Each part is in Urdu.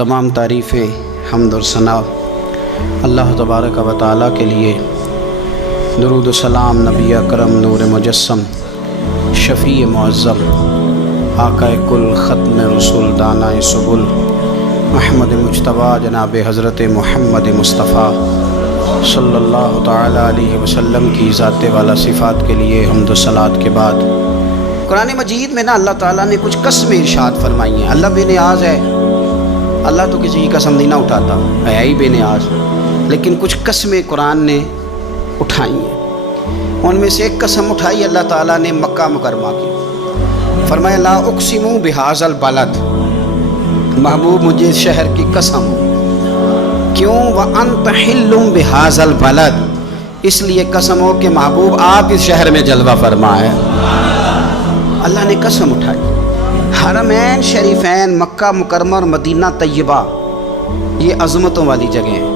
تمام تعریفیں حمد و ثنا اللہ تبارک و تعالیٰ کے لیے۔ درود و سلام نبی اکرم نور مجسم شفیع معظم آقا کل ختم رسول دانا سبل محمد مجتبیٰ جناب حضرت محمد مصطفیٰ صلی اللہ تعالیٰ علیہ وسلم کی ذات والا صفات کے لیے حمد و صلات کے بعد قرآن مجید میں اللہ تعالیٰ نے کچھ قسمیں ارشاد فرمائی ہیں۔ اللہ بے نیاز ہے، اللہ تو کسی کی قسم نہیں نہ اٹھاتا، ہے ہی بے نیاز، لیکن کچھ قسمیں قرآن نے اٹھائی ہیں۔ ان میں سے ایک قسم اٹھائی اللہ تعالیٰ نے مکہ مکرمہ کی، فرمایا لا اقسم بہذا البلد، محبوب مجھے اس شہر کی قسم، کیوں وانت حل بہذا البلد، اس لیے قسم ہو کہ محبوب آپ اس شہر میں جلوہ فرما ہے۔ اللہ نے قسم اٹھائی۔ حرمین شریفین مکہ مکرمہ اور مدینہ طیبہ یہ عظمتوں والی جگہیں ہیں،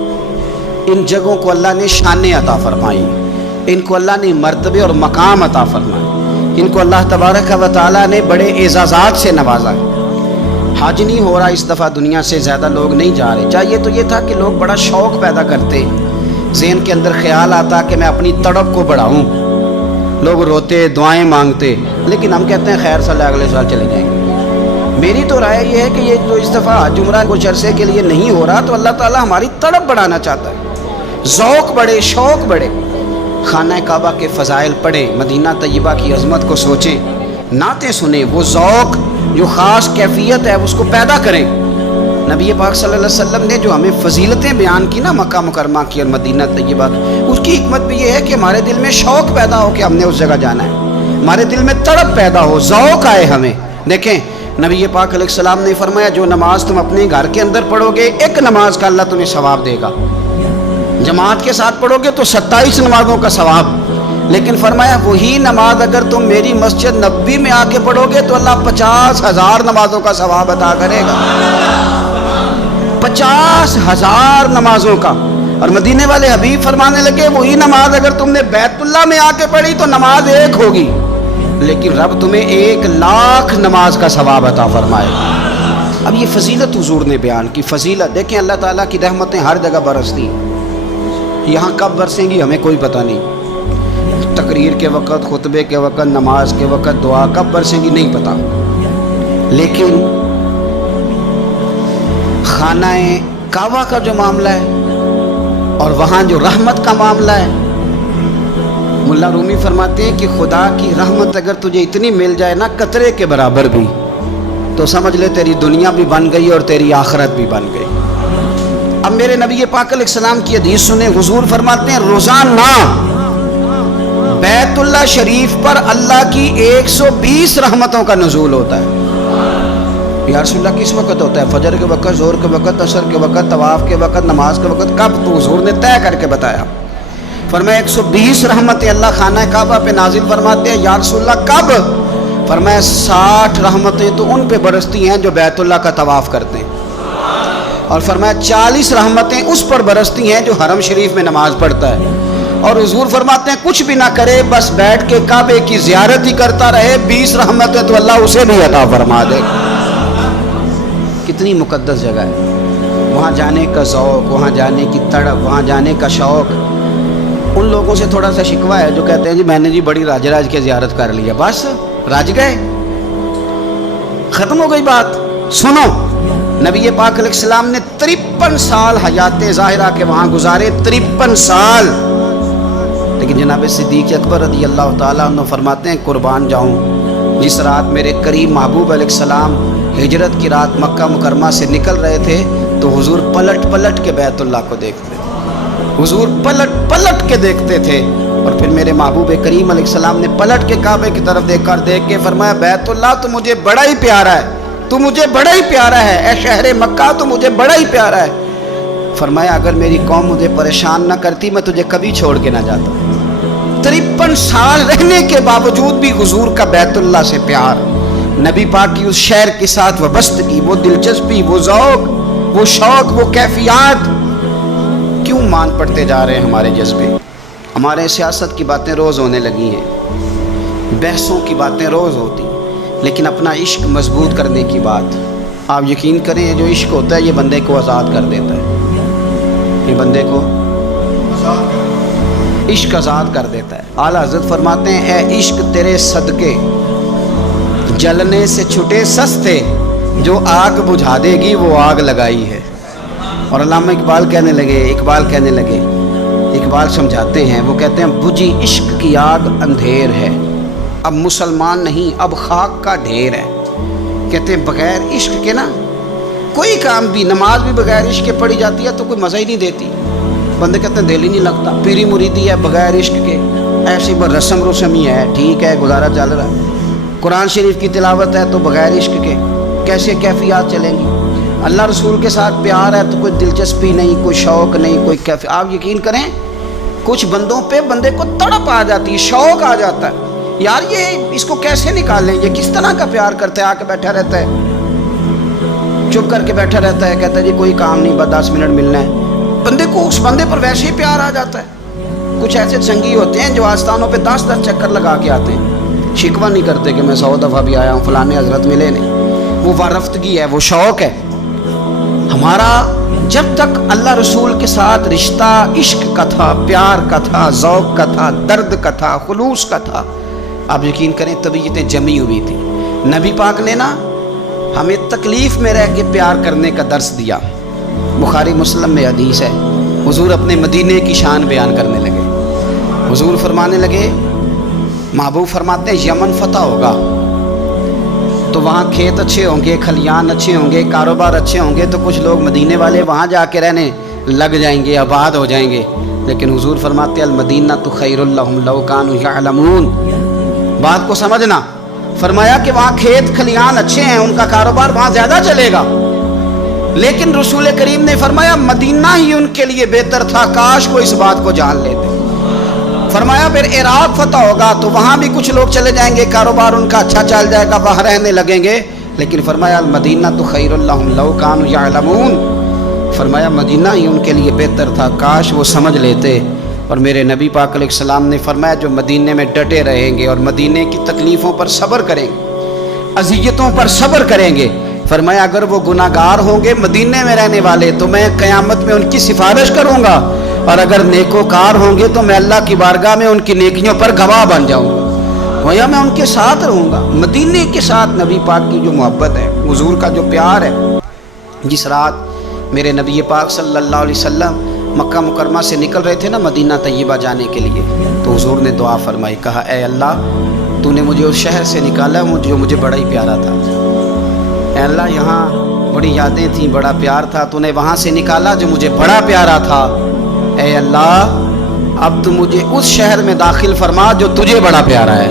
ان جگہوں کو اللہ نے شانیں عطا فرمائی، ان کو اللہ نے مرتبے اور مقام عطا فرمائے، ان کو اللہ تبارک و تعالیٰ نے بڑے اعزازات سے نوازا ہے۔ حج نہیں ہو رہا اس دفعہ، دنیا سے زیادہ لوگ نہیں جا رہے، چاہیے تو یہ تھا کہ لوگ بڑا شوق پیدا کرتے، ذہن کے اندر خیال آتا کہ میں اپنی تڑپ کو بڑھاؤں، لوگ روتے دعائیں مانگتے، لیکن ہم کہتے ہیں خیر صلی اگلے سال چلے جائیں گے۔ میری تو رائے یہ ہے کہ یہ جو اس دفعہ حج عمرہ کچھ عرصے کے لیے نہیں ہو رہا تو اللہ تعالیٰ ہماری تڑپ بڑھانا چاہتا ہے، ذوق بڑھے، شوق بڑھے، خانہ کعبہ کے فضائل پڑھیں، مدینہ طیبہ کی عظمت کو سوچیں، نعتیں سنیں، وہ ذوق جو خاص کیفیت ہے اس کو پیدا کریں۔ نبی پاک صلی اللہ علیہ وسلم نے جو ہمیں فضیلتیں بیان کی نا مکہ مکرمہ کی اور مدینہ طیبہ کی، اس کی حکمت بھی یہ ہے کہ ہمارے دل میں شوق پیدا ہو کہ ہم نے اس جگہ جانا ہے، ہمارے دل میں تڑپ پیدا ہو، ذوق آئے ہمیں۔ دیکھیں نبی پاک علیہ السلام نے فرمایا جو نماز تم اپنے گھر کے اندر پڑھو گے ایک نماز کا اللہ تمہیں ثواب دے گا، جماعت کے ساتھ پڑھو گے تو 27 نمازوں کا ثواب، لیکن فرمایا وہی نماز اگر تم میری مسجد نبوی میں آ کے پڑھو گے تو اللہ 50,000 نمازوں کا ثواب عطا کرے گا، 50,000 نمازوں کا۔ اور مدینے والے حبیب فرمانے لگے وہی نماز اگر تم نے بیت اللہ میں آ کے پڑھی تو نماز ایک ہوگی، لیکن رب تمہیں 1,00,000 نماز کا ثواب عطا فرمائے گا۔ اب یہ فضیلت حضور نے بیان کی، فضیلت دیکھیں اللہ تعالیٰ کی رحمتیں ہر جگہ برستی، یہاں کب برسیں گی ہمیں کوئی پتہ نہیں، تقریر کے وقت، خطبے کے وقت، نماز کے وقت، دعا کب برسیں گی نہیں پتہ، لیکن خانہ کعبہ کا جو معاملہ ہے اور وہاں جو رحمت کا معاملہ ہے، ملا رومی فرماتے ہیں کہ خدا کی رحمت اگر تجھے اتنی مل جائے نا قطرے کے برابر بھی، تو سمجھ لے تیری دنیا بھی بن گئی اور تیری آخرت بھی بن گئی۔ اب میرے نبی پاک علیہ السلام کی حدیث سنیں، حضور فرماتے ہیں روزانہ بیت اللہ شریف پر اللہ کی 120 رحمتوں کا نزول ہوتا ہے۔ یا رسول اللہ کس وقت ہوتا ہے؟ فجر کے وقت، ظہر کے وقت، عصر کے وقت، طواف کے وقت، نماز کے وقت، کب؟ تو حضور نے طے کر کے بتایا، فرمایا 120 رحمتیں اللہ خانہ کعبہ پہ نازل فرماتے ہیں۔ یا رسول اللہ کب؟ فرمایا 60 رحمتیں تو ان پہ برستی ہیں جو بیت اللہ کا طواف کرتے ہیں، اور فرمایا 40 رحمتیں اس پر برستی ہیں جو حرم شریف میں نماز پڑھتا ہے، اور حضور فرماتے ہیں کچھ بھی نہ کرے بس بیٹھ کے کعبے کی زیارت ہی کرتا رہے، 20 رحمتیں تو اللہ اسے بھی عطا فرما دے۔ کتنی مقدس جگہ ہے، وہاں جانے کا ذوق، وہاں جانے کی تڑپ، وہاں جانے کا شوق۔ ان لوگوں سے تھوڑا سا شکوہ ہے جو کہتے ہیں جی میں نے جی بڑی راج راج کے زیارت کر لیا، بس راج گئے، ختم ہو گئی بات۔ سنو نبی پاک علیہ السلام نے 53 سال حیات ظاہرہ کے وہاں گزارے، 53 سال، لیکن جناب صدیق اکبر رضی اللہ تعالیٰ عنہ فرماتے ہیں قربان جاؤں جس رات میرے کریم محبوب علیہ السلام ہجرت کی رات مکہ مکرمہ سے نکل رہے تھے تو حضور پلٹ پلٹ کے بیت اللہ کو دیکھتے تھے، حضور پلٹ پلٹ کے دیکھتے تھے، اور پھر میرے محبوب کریم علیہ السلام نے پلٹ کے کعبے کی طرف دیکھ کے فرمایا بیت اللہ تو مجھے بڑا ہی پیارا ہے، تو مجھے بڑا ہی پیارا ہے، اے شہر مکہ تو مجھے بڑا ہی پیارا ہے۔ فرمایا اگر میری قوم مجھے پریشان نہ کرتی میں تجھے کبھی چھوڑ کے نہ جاتا۔ 53 سال رہنے کے باوجود بھی حضور کا بیت اللہ سے پیار، نبی پاک کی اس شہر کے ساتھ وابستگی، وہ دلچسپی، وہ ذوق، وہ شوق، وہ کیفیات، کیوں مان پڑتے جا رہے ہیں ہمارے جذبے؟ ہمارے سیاست کی باتیں روز ہونے لگی ہیں، بحثوں کی باتیں روز ہوتی، لیکن اپنا عشق مضبوط کرنے کی بات، آپ یقین کریں یہ جو عشق ہوتا ہے یہ بندے کو آزاد کر دیتا ہے، یہ بندے کو عشق آزاد کر دیتا ہے۔ اعلیٰ حضرت فرماتے ہیں اے عشق تیرے صدقے جلنے سے چھٹے سستے، جو آگ بجھا دے گی وہ آگ لگائی ہے۔ اور علامہ اقبال کہنے لگے اقبال سمجھاتے ہیں، وہ کہتے ہیں بجھی عشق کی آگ اندھیر ہے، اب مسلمان نہیں اب خاک کا ڈھیر ہے۔ کہتے ہیں بغیر عشق کے نا کوئی کام بھی، نماز بھی بغیر عشق کے پڑھی جاتی ہے تو کوئی مزہ ہی نہیں دیتی، بندے کہتے ہیں دل ہی نہیں لگتا۔ پیری مریدی ہے بغیر عشق کے ایسی رسم ہی ہے، ٹھیک ہے گزارا چل رہا ہے۔ قرآن شریف کی تلاوت ہے تو بغیر عشق کے کیسے کیفیات چلیں گی؟ اللہ رسول کے ساتھ پیار ہے تو کوئی دلچسپی نہیں، کوئی شوق نہیں، کوئی کیفیت۔ آپ یقین کریں کچھ بندوں پہ بندے کو تڑپ آ جاتی ہے، شوق آ جاتا ہے، یار یہ اس کو کیسے نکالیں، یہ کس طرح کا پیار کرتا ہے، آ کے بیٹھا رہتا ہے، چپ کر کے بیٹھا رہتا ہے، کہتا ہے جی کوئی کام نہیں بس 10 منٹ ملنا ہے۔ بندے کو اس بندے پر ویسے ہی پیار آ جاتا ہے۔ کچھ ایسے سنگی ہوتے ہیں جو آستانوں پہ 10 چکر لگا کے آتے ہیں، شکوہ نہیں کرتے کہ میں 100 دفعہ بھی آیا ہوں فلانے حضرت ملے نہیں، وہ وارفتگی ہے، وہ شوق ہے ہمارا۔ جب تک اللہ رسول کے ساتھ رشتہ عشق کا تھا، پیار کا تھا، ذوق کا تھا، درد کا تھا، خلوص کا تھا، آپ یقین کریں طبیعتیں جمی ہوئی تھی۔ نبی پاک نے نا ہمیں تکلیف میں رہ کے پیار کرنے کا درس دیا۔ بخاری مسلم میں حدیث ہے، حضور اپنے مدینے کی شان بیان کرنے لگے۔ حضور فرمانے لگے، محبوب فرماتے ہیں یمن فتح ہوگا تو وہاں کھیت اچھے ہوں گے، کھلیان اچھے ہوں گے، کاروبار اچھے ہوں گے، تو کچھ لوگ مدینے والے وہاں جا کے رہنے لگ جائیں گے، آباد ہو جائیں گے۔ لیکن حضور فرماتے ہیں المدینہ تو خیر لہم لو کانوا یعلمون، بات کو سمجھنا۔ فرمایا کہ وہاں کھیت کھلیان اچھے ہیں، ان کا کاروبار وہاں زیادہ چلے گا، لیکن رسول کریم نے فرمایا مدینہ ہی ان کے لیے بہتر تھا، کاش وہ اس بات کو جان لیتے۔ فرمایا پھر عراق فتح ہوگا تو وہاں بھی کچھ لوگ چلے جائیں گے، کاروبار ان کا اچھا چل جائے گا، وہاں رہنے لگیں گے، لیکن فرمایا المدینہ تو خیر لہم لو کانوا یعلمون، فرمایا مدینہ ہی ان کے لیے بہتر تھا، کاش وہ سمجھ لیتے۔ اور میرے نبی پاک علیہ السلام نے فرمایا جو مدینے میں ڈٹے رہیں گے اور مدینے کی تکلیفوں پر صبر کریں گے، اذیتوں پر صبر کریں گے، فرمایا اگر وہ گناہ گار ہوں گے مدینے میں رہنے والے تو میں قیامت میں ان کی سفارش کروں گا، اور اگر نیکوکار ہوں گے تو میں اللہ کی بارگاہ میں ان کی نیکیوں پر گواہ بن جاؤں گا، گویا میں ان کے ساتھ رہوں گا۔ مدینے کے ساتھ نبی پاک کی جو محبت ہے، حضور کا جو پیار ہے، جس رات میرے نبی پاک صلی اللہ علیہ وسلم مکہ مکرمہ سے نکل رہے تھے نا مدینہ طیبہ جانے کے لیے، تو حضور نے دعا فرمائی، کہا اے اللہ تو نے مجھے اس شہر سے نکالا جو مجھے بڑا ہی پیارا تھا، اے اللہ یہاں بڑی یادیں تھیں، بڑا پیار تھا، تو نے وہاں سے نکالا جو مجھے بڑا پیارا تھا، اے اللہ اب تو مجھے اس شہر میں داخل فرما جو تجھے بڑا پیارا ہے،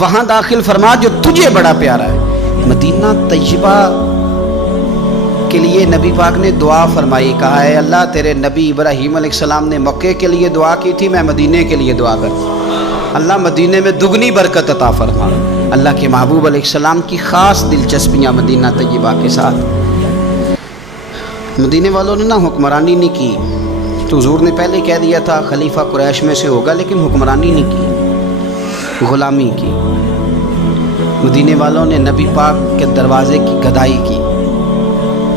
وہاں داخل فرما جو تجھے بڑا پیارا ہے۔ مدینہ طیبہ کے لیے نبی پاک نے دعا فرمائی، کہا اے اللہ تیرے نبی ابراہیم علیہ السلام نے مکے کے لیے دعا کی تھی، میں مدینے کے لیے دعا کرتا، اللہ مدینے میں دگنی برکت عطا فرما۔ اللہ کے محبوب علیہ السلام کی خاص دلچسپیاں مدینہ طیبہ کے ساتھ۔ مدینے والوں نے نہ حکمرانی نہیں کی، تو حضور نے پہلے کہہ دیا تھا خلیفہ قریش میں سے ہوگا، لیکن حکمرانی نہیں کی، غلامی کی۔ مدینے والوں نے نبی پاک کے دروازے کی گدائی کی،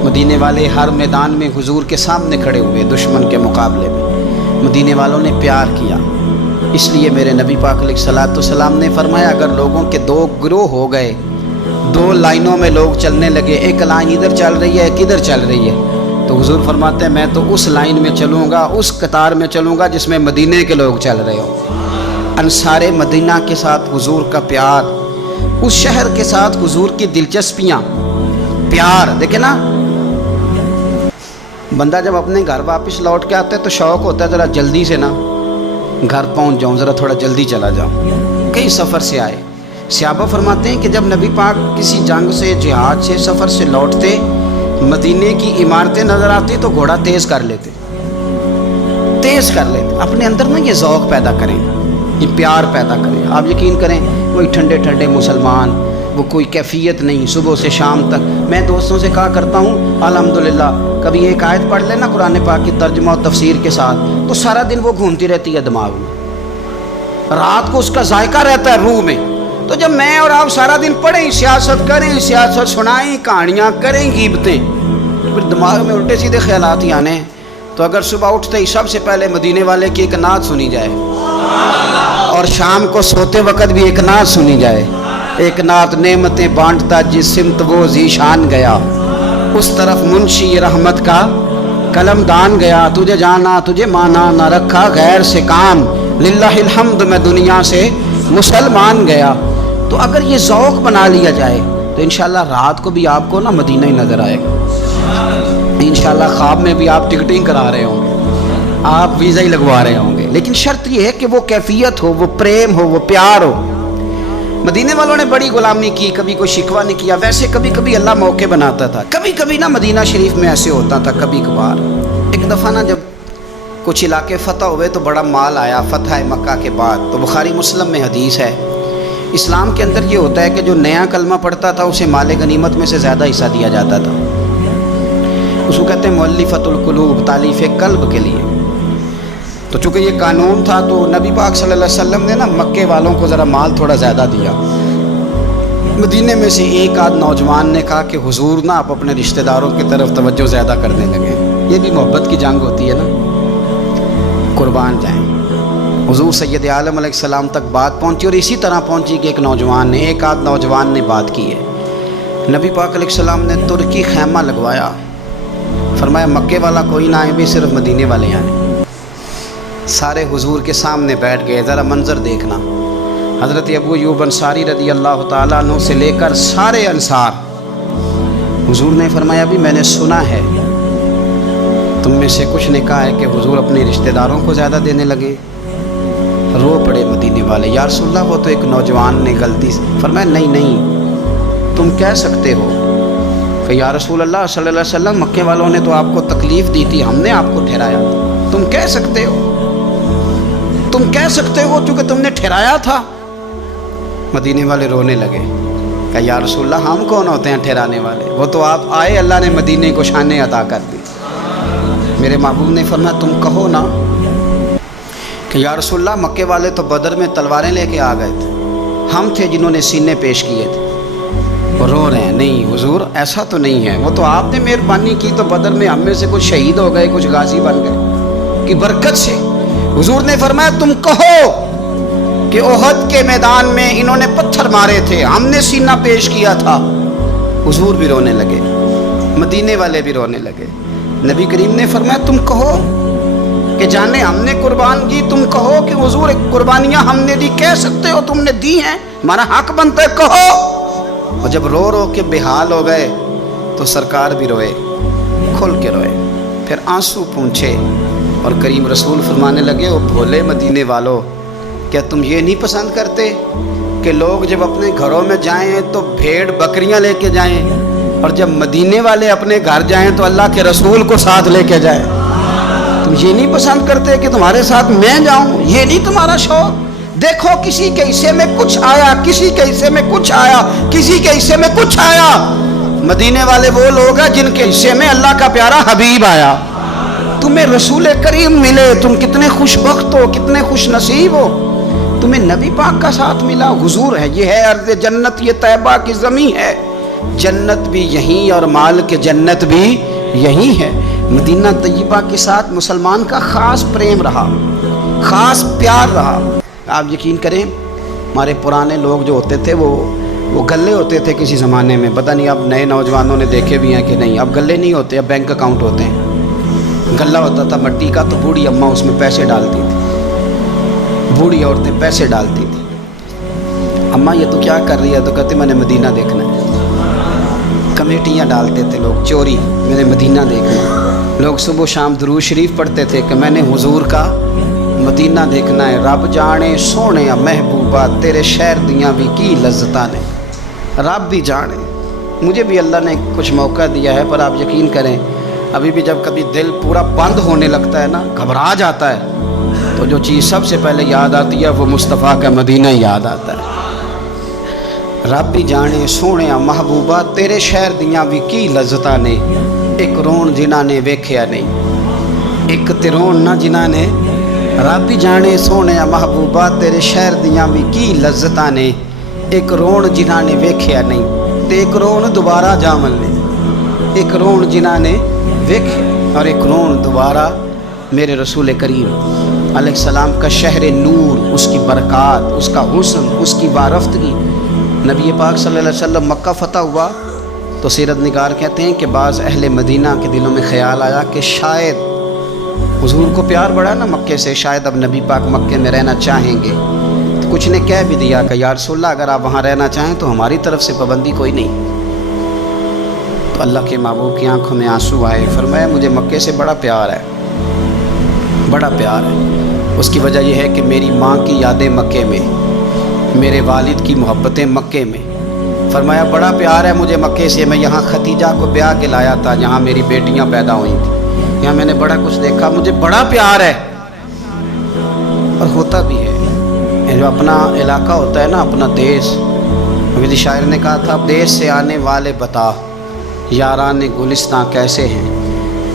مدینے والے ہر میدان میں حضور کے سامنے کھڑے ہوئے دشمن کے مقابلے میں، مدینے والوں نے پیار کیا۔ اس لیے میرے نبی پاک علیہ الصلوۃ والسلام نے فرمایا اگر لوگوں کے 2 گروہ ہو گئے، 2 لائنوں میں لوگ چلنے لگے، ایک لائن ادھر چل رہی ہے ایک ادھر چل رہی ہے، تو حضور فرماتے ہیں میں تو اس لائن میں چلوں گا، اس قطار میں چلوں گا جس میں مدینے کے لوگ چل رہے ہوں۔ انصار مدینہ کے ساتھ حضور کا پیار، اس شہر کے ساتھ حضور کی دلچسپیاں، پیار دیکھیں نا، بندہ جب اپنے گھر واپس لوٹ کے آتا ہے تو شوق ہوتا ہے ذرا جلدی سے نا گھر پہنچ جاؤں، ذرا تھوڑا جلدی چلا جاؤں۔ کئی سفر سے آئے، صحابہ فرماتے ہیں کہ جب نبی پاک کسی جنگ سے، جہاد سے، سفر سے لوٹتے، مدینے کی عمارتیں نظر آتی تو گھوڑا تیز کر لیتے، اپنے اندر نا یہ ذوق پیدا کریں، یہ پیار پیدا کریں۔ آپ یقین کریں کوئی ٹھنڈے ٹھنڈے مسلمان، وہ کوئی کیفیت نہیں، صبح سے شام تک میں دوستوں سے کہا کرتا ہوں الحمدللہ کبھی ایک آیت پڑھ لینا قرآن پاک کی ترجمہ و تفسیر کے ساتھ تو سارا دن وہ گھومتی رہتی ہے دماغ میں، رات کو اس کا ذائقہ رہتا ہے روح میں، تو جب میں اور آپ سارا دن پڑھیں، سیاست کریں، سیاست سنائیں، کہانیاں کریں، غیبتیں، پھر دماغ میں الٹے سیدھے خیالات ہی آنے ہیں۔ تو اگر صبح اٹھتے ہی سب سے پہلے مدینے والے کی ایک نعت سنی جائے، اور شام کو سوتے وقت بھی ایک نعت سنی جائے، ایک نعت نعمتیں بانٹتا جس سمت وہ ذیشان گیا، اس طرف منشی رحمت کا قلم دان گیا، تجھے جانا تجھے مانا نہ رکھا غیر سے کام، للہ الحمد میں دنیا سے مسلمان گیا۔ تو اگر یہ ذوق بنا لیا جائے تو انشاءاللہ رات کو بھی آپ کو نا مدینہ ہی نظر آئے گا۔ انشاءاللہ خواب میں بھی آپ ٹکٹنگ کرا رہے ہوں گے، آپ ویزا ہی لگوا رہے ہوں گے، لیکن شرط یہ ہے کہ وہ کیفیت ہو، وہ پریم ہو، وہ پیار ہو۔ مدینے والوں نے بڑی غلامی کی، کبھی کوئی شکوہ نہیں کیا، ویسے کبھی کبھی اللہ موقع بناتا تھا، کبھی کبھی نا مدینہ شریف میں ایسے ہوتا تھا کبھی کبھار۔ ایک دفعہ نا جب کچھ علاقے فتح ہوئے تو بڑا مال آیا فتح مکہ کے بعد، تو بخاری مسلم میں حدیث ہے، اسلام کے اندر یہ ہوتا ہے کہ جو نیا کلمہ پڑھتا تھا اسے مال غنیمت میں سے زیادہ حصہ دیا جاتا تھا، اس کو کہتے ہیں مؤلفۃ القلوب، تالیف قلب کے لیے۔ تو چونکہ یہ قانون تھا تو نبی پاک صلی اللہ علیہ وسلم نے نا مکے والوں کو ذرا مال تھوڑا زیادہ دیا۔ مدینے میں سے ایک آدھ نوجوان نے کہا کہ حضور نا آپ اپنے رشتہ داروں کی طرف توجہ زیادہ کرنے لگے، یہ بھی محبت کی جنگ ہوتی ہے نا، قربان جائیں۔ حضور سید عالم علیہ السلام تک بات پہنچی، اور اسی طرح پہنچی کہ ایک آدھ نوجوان نے بات کی ہے۔ نبی پاک علیہ السلام نے ترکی خیمہ لگوایا، فرمایا مکے والا کوئی نہ آئے بھی، صرف مدینے والے آئیں۔ سارے حضور کے سامنے بیٹھ گئے، ذرا منظر دیکھنا، حضرت ابو ایوب انصاری رضی اللہ تعالیٰ عنہ سے لے کر سارے انصار۔ حضور نے فرمایا بھی میں نے سنا ہے تم میں سے کچھ نے کہا ہے کہ حضور اپنے رشتہ داروں کو زیادہ دینے لگے۔ رو پڑے مدینے والے، یا رسول اللہ وہ تو ایک نوجوان نے غلطی سے۔ فرمایا نہیں تم کہہ سکتے ہو کہ یا رسول اللہ صلی اللہ علیہ وسلم مکے والوں نے تو آپ کو تکلیف دی تھی، ہم نے آپ کو ٹھہرایا تھا، تم کہہ سکتے ہو، تم کہہ سکتے ہو چونکہ تم نے ٹھہرایا تھا۔ مدینے والے رونے لگے کہ یا رسول اللہ ہم کون ہوتے ہیں ٹھہرانے والے، وہ تو آپ آئے، اللہ نے مدینے کو شانیں عطا کر دی۔ میرے محبوب نے فرمایا تم کہو نا کہ یا رسول اللہ مکے والے تو بدر میں تلواریں لے کے آ گئے تھے، ہم تھے جنہوں نے سینے پیش کیے تھے۔ وہ رو رہے ہیں، نہیں حضور ایسا تو نہیں ہے، وہ تو آپ نے مہربانی کی تو بدر میں ہم میں سے کچھ شہید ہو گئے، کچھ غازی بن گئے کی برکت سے۔ حضور نے فرمایا تم کہو کہ احد کے میدان میں انہوں نے پتھر مارے تھے، ہم نے سینہ پیش کیا تھا۔ حضور بھی رونے لگے، مدینے والے بھی رونے لگے۔ نبی کریم نے فرمایا تم کہو کہ جانے ہم نے قربان کی، تم کہو کہ حضور قربانیاں ہم نے دی، کہہ سکتے ہو تم نے دی ہیں، ہمارا حق بنتا ہے کہو۔ اور جب رو رو کے بے حال ہو گئے تو سرکار بھی روئے، کھل کے روئے، پھر آنسو پونچھے، اور کریم رسول فرمانے لگے او بھولے مدینے والو، کیا تم یہ نہیں پسند کرتے کہ لوگ جب اپنے گھروں میں جائیں تو بھیڑ بکریاں لے کے جائیں، اور جب مدینے والے اپنے گھر جائیں تو اللہ کے رسول کو ساتھ لے کے جائیں؟ تم یہ نہیں پسند کرتے کہ تمہارے ساتھ میں جاؤں؟ یہ نہیں تمہارا شوق؟ دیکھو کسی کے حصے میں کچھ آیا، کسی کے حصے میں کچھ آیا، کسی کے حصے میں کچھ آیا۔ مدینے والے وہ لوگ ہیں جن کے حصے میں اللہ کا پیارا حبیب آیا۔ تمہیں رسول کریم ملے، تم کتنے خوش بخت ہو، کتنے خوش نصیب ہو، تمہیں نبی پاک کا ساتھ ملا، حضور ہے، یہ ہے ارض جنت، یہ طیبہ کی زمین ہے، جنت بھی یہیں اور مال کے جنت بھی یہیں ہے۔ مدینہ طیبہ کے ساتھ مسلمان کا خاص پریم رہا، خاص پیار رہا۔ آپ یقین کریں ہمارے پرانے لوگ جو ہوتے تھے وہ گلے ہوتے تھے کسی زمانے میں، پتہ نہیں اب نئے نوجوانوں نے دیکھے بھی ہیں کہ نہیں، اب گلے نہیں ہوتے، اب بینک اکاؤنٹ ہوتے ہیں۔ گلہ ہوتا تھا مٹی کا، تو بوڑھی اماں اس میں پیسے ڈالتی تھی، بوڑھی عورتیں پیسے ڈالتی تھیں۔ اماں یہ تو کیا کر رہی ہے؟ تو کہتے میں نے مدینہ دیکھنا ہے۔ کمیٹیاں ڈالتے تھے لوگ چوری، میں نے مدینہ دیکھنا ہے۔ لوگ صبح و شام درود شریف پڑھتے تھے کہ میں نے حضور کا مدینہ دیکھنا ہے۔ رب جانے سونے محبوبہ تیرے شہر دیاں بھی کی لذتاں نے، رب بھی جانے۔ مجھے بھی اللہ نے کچھ موقع دیا ہے، پر آپ یقین کریں ابھی بھی جب کبھی دل پورا بند ہونے لگتا ہے نا، گھبرا جاتا ہے، تو جو چیز سب سے پہلے یاد آتی ہے وہ مصطفیٰ کا مدینہ یاد آتا ہے۔ رب بھی جانے سونے محبوبہ تیرے شہر دیاں بھی کی لذتاں نے، ایک رون جنہاں نے ویکھیا نہیں، ایک تے رون نہ جنہاں نے۔ رب بھی جانے سونے محبوبہ تیرے شہر دیاں بھی کی لذتاں نے، ایک روਣ ਜਿਨ੍ਹਾਂ ਨੇ ਵੇਖਿਆ ਨਹੀਂ ਤੇ ਇੱਕ ਰੋਣ ਦੁਬਾਰਾ ਜਾਵਨ ਨੇ। ਇੱਕ ਰੋਣ ਜਿਨ੍ਹਾਂ ਨੇ ਵੇਖਿਆ اور ایک رون دوبارہ میرے رسول کریم علیہ السلام کا شہر نور، اس کی برکات، اس کا حسن، اس کی وارفتگی۔ نبی پاک صلی اللہ علیہ وسلم مکہ فتح ہوا تو سیرت نگار کہتے ہیں کہ بعض اہل مدینہ کے دلوں میں خیال آیا کہ شاید حضور کو پیار بڑھا نا مکے سے، شاید اب نبی پاک مکے میں رہنا چاہیں گے۔ تو کچھ نے کہہ بھی دیا کہ یا رسول اللہ اگر آپ وہاں رہنا چاہیں تو ہماری طرف سے پابندی کوئی نہیں۔ تو اللہ کے محبوب کی آنکھوں میں آنسو آئے، فرمایا مجھے مکے سے بڑا پیار ہے، بڑا پیار ہے۔ اس کی وجہ یہ ہے کہ میری ماں کی یادیں مکے میں، میرے والد کی محبتیں مکے میں۔ فرمایا بڑا پیار ہے مجھے مکے سے، میں یہاں ختیجہ کو بیاہ کے لایا تھا جہاں میری بیٹیاں پیدا ہوئی تھیں، یہاں میں نے بڑا کچھ دیکھا، مجھے بڑا پیار ہے۔ اور ہوتا بھی ہے، جو اپنا علاقہ ہوتا ہے نا، اپنا دیش، کسی شاعر نے کہا تھا دیش سے آنے والے بتا یاران گلستاں کیسے ہیں،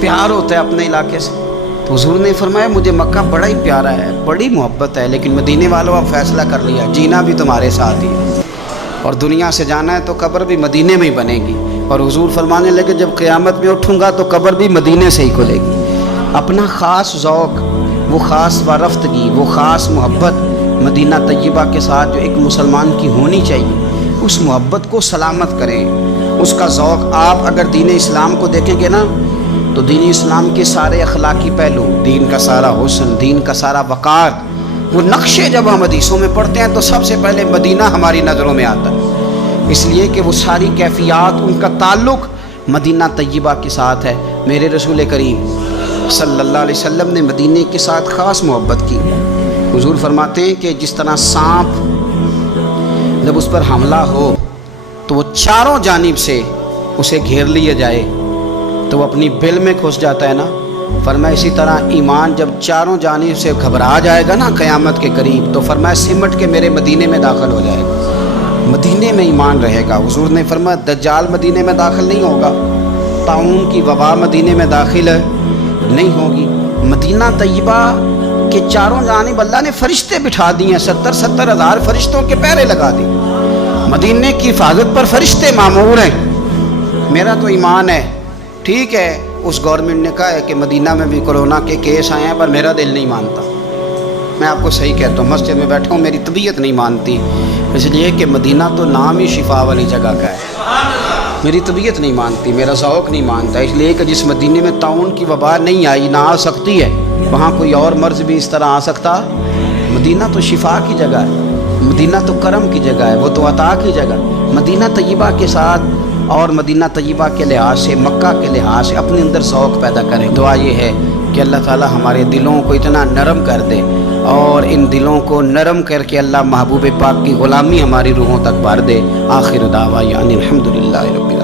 پیار ہوتا ہے اپنے علاقے سے۔ تو حضور نے فرمایا مجھے مکہ بڑا ہی پیارا ہے، بڑی محبت ہے، لیکن مدینے والوں اب فیصلہ کر لیا جینا بھی تمہارے ساتھ ہی ہے، اور دنیا سے جانا ہے تو قبر بھی مدینے میں ہی بنے گی۔ اور حضور فرمانے لگے جب قیامت میں اٹھوں گا تو قبر بھی مدینے سے ہی کھلے گی۔ اپنا خاص ذوق، وہ خاص وارفتگی، وہ خاص محبت مدینہ طیبہ کے ساتھ جو ایک مسلمان کی ہونی چاہیے، اس محبت کو سلامت کریں، اس کا ذوق۔ آپ اگر دین اسلام کو دیکھیں گے نا تو دین اسلام کے سارے اخلاقی پہلو، دین کا سارا حسن، دین کا سارا وقار، وہ نقشے جب ہم حدیثوں میں پڑھتے ہیں تو سب سے پہلے مدینہ ہماری نظروں میں آتا ہے، اس لیے کہ وہ ساری کیفیات، ان کا تعلق مدینہ طیبہ کے ساتھ ہے۔ میرے رسول کریم صلی اللہ علیہ وسلم نے مدینہ کے ساتھ خاص محبت کی۔ حضور فرماتے ہیں کہ جس طرح سانپ جب اس پر حملہ ہو تو وہ چاروں جانب سے اسے گھیر لیا جائے تو وہ اپنی بل میں گھس جاتا ہے نا، فرمایا اسی طرح ایمان جب چاروں جانب سے گھبرا جائے گا نا قیامت کے قریب تو فرمایا سمٹ کے میرے مدینے میں داخل ہو جائے گا، مدینے میں ایمان رہے گا۔ حضور نے فرمایا دجال مدینے میں داخل نہیں ہوگا، طاعون کی وبا مدینے میں داخل نہیں ہوگی۔ مدینہ طیبہ کے چاروں جانب اللہ نے فرشتے بٹھا دیے ہیں، 70 ہزار فرشتوں کے پہرے لگا دیے، مدینے کی حفاظت پر فرشتے مامور ہیں۔ میرا تو ایمان ہے، ٹھیک ہے اس گورنمنٹ نے کہا ہے کہ مدینہ میں بھی کرونا کے کیس آئے ہیں، پر میرا دل نہیں مانتا۔ میں آپ کو صحیح کہتا ہوں، مسجد میں بیٹھا ہوں میری طبیعت نہیں مانتی، اس لیے کہ مدینہ تو نام ہی شفا والی جگہ کا ہے، میری طبیعت نہیں مانتی، میرا ذوق نہیں مانتا، اس لیے کہ جس مدینے میں طاعون کی وبا نہیں آئی، نہ آ سکتی ہے، وہاں کوئی اور مرض بھی اس طرح آ سکتا۔ مدینہ تو شفا کی جگہ ہے، مدینہ تو کرم کی جگہ ہے، وہ تو عطا کی جگہ۔ مدینہ طیبہ کے ساتھ اور مدینہ طیبہ کے لحاظ سے، مکہ کے لحاظ سے اپنے اندر ذوق پیدا کریں۔ دعا یہ ہے کہ اللہ تعالی ہمارے دلوں کو اتنا نرم کر دے، اور ان دلوں کو نرم کر کے اللہ محبوب پاک کی غلامی ہماری روحوں تک بھر دے۔ آخر دعوانا الحمدللہ رب العالمین۔